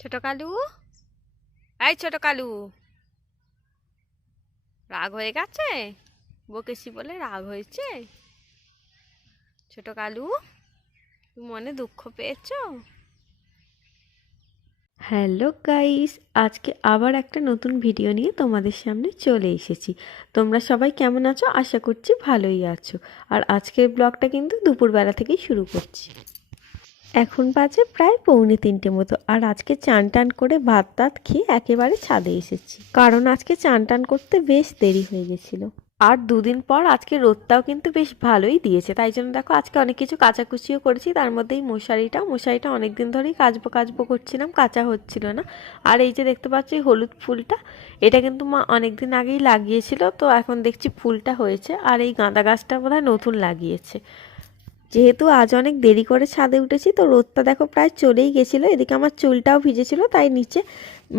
ছোট কালু, এই ছোট কালু, রাগ হয়ে গেছে? বকেছি বলে রাগ হয়েছে? ছোট কালু, তুমি মনে দুঃখ পেয়েছো? হ্যালো গাইস, আজকে আবার একটা নতুন ভিডিও নিয়ে তোমাদের সামনে চলে এসেছি। তোমরা সবাই কেমন আছো? আশা করছি ভালোই আছো। আর আজকের ব্লগটা কিন্তু দুপুরবেলা থেকেই শুরু করছি। এখন বাজে প্রায় 2:45 মতো। আর আজকে চান টান করে ভাত টাত খেয়ে একেবারে ছাদে এসেছি, কারণ আজকে চান টান করতে বেশ দেরি হয়ে গেছিলো। আর দুদিন পর আজকে রোদটাও কিন্তু বেশ ভালোই দিয়েছে, তাই জন্য দেখো আজকে অনেক কিছু কাচাকুচিও করেছি। তার মধ্যেই মশারিটা অনেক দিন ধরেই কাচবো কাচবো করছিলাম, কাচা হচ্ছিল না। আর এই যে দেখতে পাচ্ছি হলুদ ফুলটা, এটা কিন্তু মা অনেক দিন আগেই লাগিয়েছিল, তো এখন দেখছি ফুলটা হয়েছে। আর এই গাঁদা গাছটা বোধহয় নতুন লাগিয়েছে। যেহেতু আজ অনেক দেরি করে ছাদে উঠেছি, তো রোদটা দেখো প্রায় চলেই গেছিলো। এদিকে আমার চুলটাও ভিজেছিল, তাই নিচে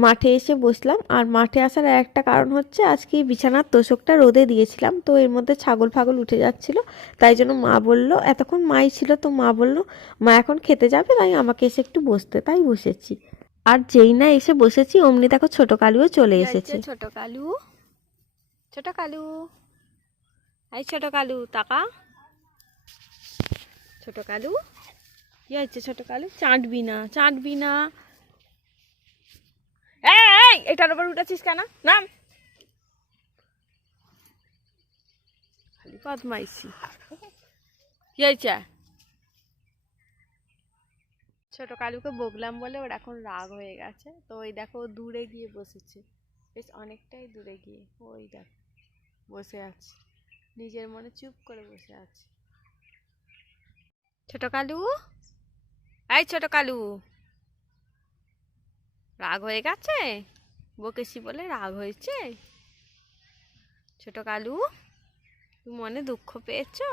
মাঠে এসে বসলাম। আর মাঠে আসার আর একটা কারণ হচ্ছে, আজকে বিছানার তোষকটা রোদে দিয়েছিলাম, তো এর মধ্যে ছাগল ফাগল উঠে যাচ্ছিল। তাই জন্য মা বলল, এতক্ষণ মাই ছিল, তো মা বলল মা এখন খেতে যাবে, তাই আমাকে এসে একটু বসতে, তাই বসেছি। আর যেই না এসে বসেছি অমনি দেখো ছোট কালুও চলে কি হয়েছে এসেছে। ছোট কালু? ছোট কালু, এই ছোট কালু তাকা। ছোট কালু, কি হয়েছে ছোট কালু? চাটবি না, চাটবি না। এই এটার উপর উঠেছিস কেন? নাম। খালি বদমাইশি। কি হয়েছে? ছোট কালুকে বকলাম বলে ওর এখন রাগ হয়ে গেছে, তো ওই দেখো দূরে গিয়ে বসেছে, বেশ অনেকটাই দূরে গিয়ে ওই দেখো বসে আছে, নিজের মনে চুপ করে বসে আছে। ছোট কালু, এই ছোট কালু, রাগ হয়ে গেছে? বকেছি বলে রাগ হয়েছে? ছোট কালু, তুমি মনে দুঃখ পেয়েছো?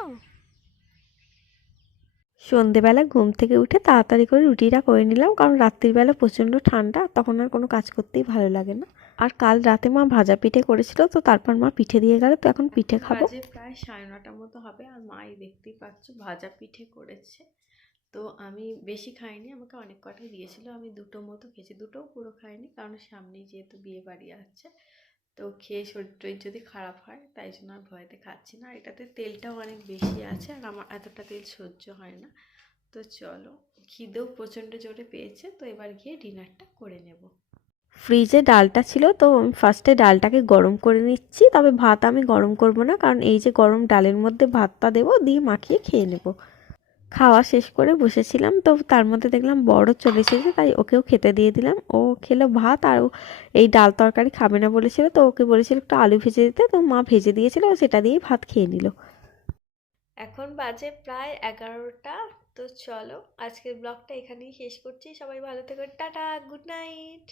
সন্ধেবেলা ঘুম থেকে উঠে তাড়াতাড়ি করে রুটিটা করে নিলাম, কারণ রাত্রিবেলা প্রচণ্ড ঠান্ডা, তখন আর কোনো কাজ করতেই ভালো লাগে না। আর কাল রাতে মা ভাজা পিঠে করেছিল, তো তারপর মা পিঠে দিয়ে গেল, তো এখন পিঠে খাবো। বাজে প্রায় 9:30 মতো হবে, আর মাই দেখতেই পাচ্ছ ভাজা পিঠে করেছে। তো আমি বেশি খাইনি, আমাকে অনেক কটাই দিয়েছিল, আমি দুটো মতো খেয়েছি, দুটোও পুরো খাইনি, কারণ সামনেই যেহেতু বিয়ে বাড়ি আছে, তো খেয়ে শরীর টরীর যদি খারাপ হয়, তাই জন্য আর ভয়তে খাচ্ছি না। এটাতে তেলটাও অনেক বেশি আছে, আর আমার এতটা তেল সহ্য হয় না। তো চলো, খিদেও প্রচণ্ড জোরে পেয়েছে, তো এবার গিয়ে ডিনারটা করে নেব। ফ্রিজে ডালটা ছিল, তো আমি ফার্স্টে ডালটাকে গরম করে নিচ্ছি। তবে ভাত আমি গরম করব না, কারণ এই যে গরম ডালের মধ্যে ভাতটা দেবো, দিয়ে মাখিয়ে খেয়ে নেব। খাওয়া শেষ করে বসেছিলাম, তো তার মধ্যে দেখলাম বড় চলে এসেছে, তাই ওকেও খেতে দিয়ে দিলাম। ও খেলো ভাত, আর ও এই ডাল তরকারি খাবে না বলেছিল, তো ওকে বলেছিল একটু আলু ভেজে দিতে, তো মা ভেজে দিয়েছিল, ও সেটা দিয়েই ভাত খেয়ে নিল। এখন বাজে প্রায় 11টা। তো চলো, আজকের ব্লগটা এখানেই শেষ করছি। সবাই ভালো থেকো, টাটা, গুড নাইট।